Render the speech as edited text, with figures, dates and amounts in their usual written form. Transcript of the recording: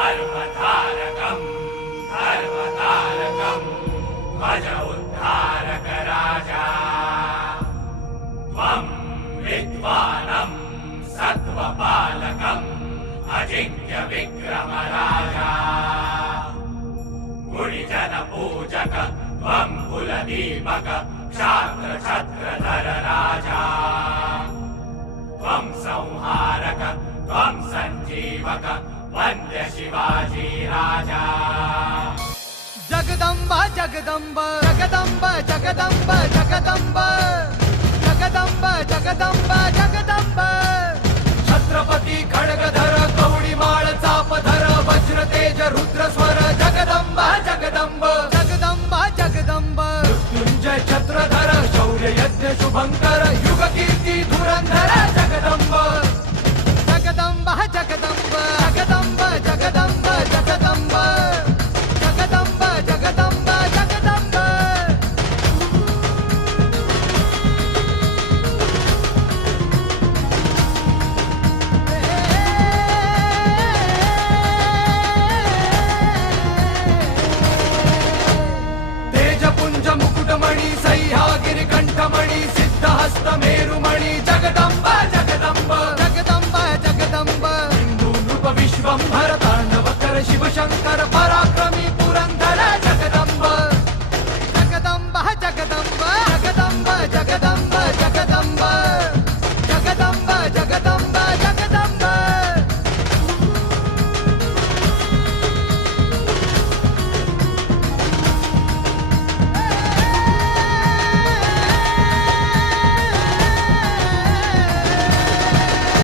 धर्मधारकम् धर्मतारकम् भज उद्धारक राजा त्वं विद्वानं सत्त्वपालकम् अजिंक्य विक्रम राजा गुणिजन पूजक त्वं कुलदीपक क्षात्र छत्रधर राजा त्वं संहारक त्वं संजीवक वन्द्य शिवाजी राजा जगदंब जगदंब जगदंब जगदंब जगदंब जगदंब जगदंब जगदंब छत्रपती